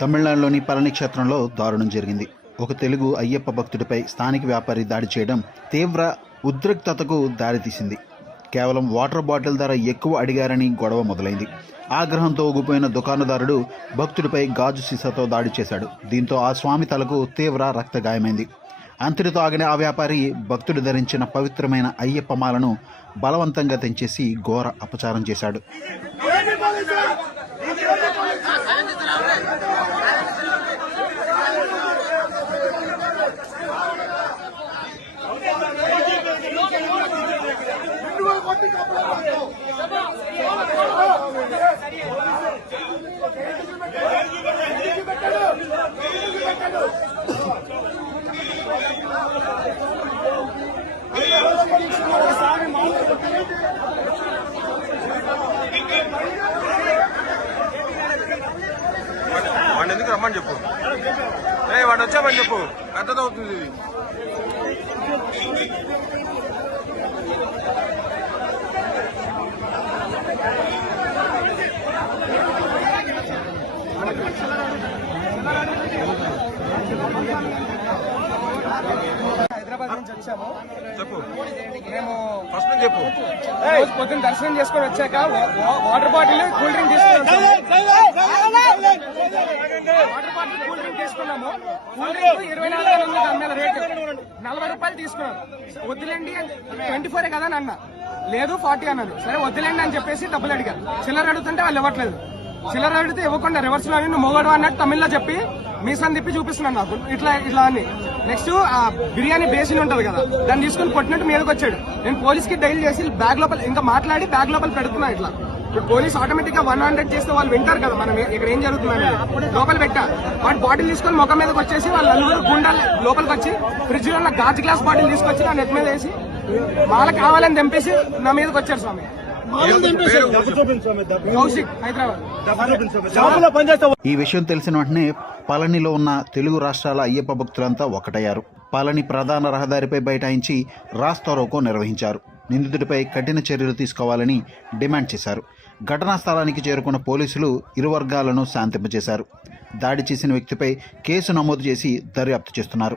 తమిళనాడులోని పళని క్షేత్రంలో దారుణం జరిగింది. ఒక తెలుగు అయ్యప్ప భక్తుడిపై స్థానిక వ్యాపారి దాడి చేయడం తీవ్ర ఉద్రిక్తతకు దారితీసింది. కేవలం వాటర్ బాటిల్ ధర ఎక్కువ అడిగారని గొడవ మొదలైంది. ఆగ్రహంతో ఊగిపోయిన దుకాణదారుడు భక్తుడిపై గాజు సీసాతో దాడి చేశాడు. దీంతో ఆ స్వామి తలకు తీవ్ర రక్తగాయమైంది అంతటితో ఆగిన ఆ వ్యాపారి భక్తుడు ధరించిన పవిత్రమైన అయ్యప్ప మాలను బలవంతంగా తెంచేసి ఘోర అపచారం చేశాడు. వాడిని ఎందుకు రమ్మని చెప్పు ఏ వాడు వచ్చామని చెప్పు పెద్దది అవుతుంది ఇది హైదరాబాద్ నుంచి వచ్చాము చెప్పు మేము ఫస్ట్ చెప్పు రోజు పొద్దున్న దర్శనం చేసుకొని వచ్చాక వాటర్ బాటిల్ కూల్ డ్రింక్ తీసుకున్నాం వాటర్ బాటిల్ కూల్ డ్రింక్ తీసుకున్నాము. ఇరవై నాలుగు ఉంది దాని మీద రేటు. నలభై రూపాయలు తీసుకున్నాను వద్దులేండి ట్వంటీ ఫోరే కదా అని అన్న. లేదు ఫార్టీ అన్నాను సరే వద్దులేండి అని చెప్పేసి డబ్బులు అడిగారు చిల్లర అడుగుతుంటే వాళ్ళు ఇవ్వట్లేదు. చిల్లర అడిగితే ఇవ్వకుండా రివర్స్లో నువ్వు మొగడు అన్నట్టు తమిళ్ళో చెప్పి మీసాన్ని తిప్పి చూపిస్తున్నాను నాకు. ఇట్లా ఇట్లా అని. నెక్స్ట్ ఆ బిర్యానీ బేసిన్ ఉంటది కదా దాన్ని తీసుకుని కొట్టినట్టు మీదకి వచ్చాడు నేను పోలీస్కి డైల్ చేసి బ్యాగ్ లోపల ఇంకా మాట్లాడి బ్యాగ్ లోపల పెడుతున్నా ఇట్లా. ఇప్పుడు పోలీస్ ఆటోమేటిక్గా వన్ హండ్రెడ్ చేస్తే వాళ్ళు వింటారు కదా మనం ఇక్కడ ఏం జరుగుతుందని లోపల పెట్టా. వాడు బాటిల్ తీసుకొని ముఖం మీదకి వచ్చేసి వాళ్ళ నలుగురు గుండాలు లోపలికి వచ్చి ఫ్రిడ్జ్లో ఉన్న గాజు గ్లాస్ బాటిల్ తీసుకొచ్చి నా నెట్ మీద వేసి వాళ్ళ కావాలని తెంపేసి నా మీదకి వచ్చారు స్వామి. ఈ విషయం తెలిసిన వెంటనే పళనిలో ఉన్న తెలుగు రాష్ట్రాల అయ్యప్ప భక్తులంతా ఒకటయ్యారు. పళని ప్రధాన రహదారిపై బైఠాయించి రాస్తారోకో నిర్వహించారు. నిందితుడిపై కఠిన చర్యలు తీసుకోవాలని డిమాండ్ చేశారు. ఘటనా స్థలానికి చేరుకున్న పోలీసులు ఇరు వర్గాలను శాంతింపజేశారు. దాడి చేసిన వ్యక్తిపై కేసు నమోదు చేసి దర్యాప్తు చేస్తున్నారు.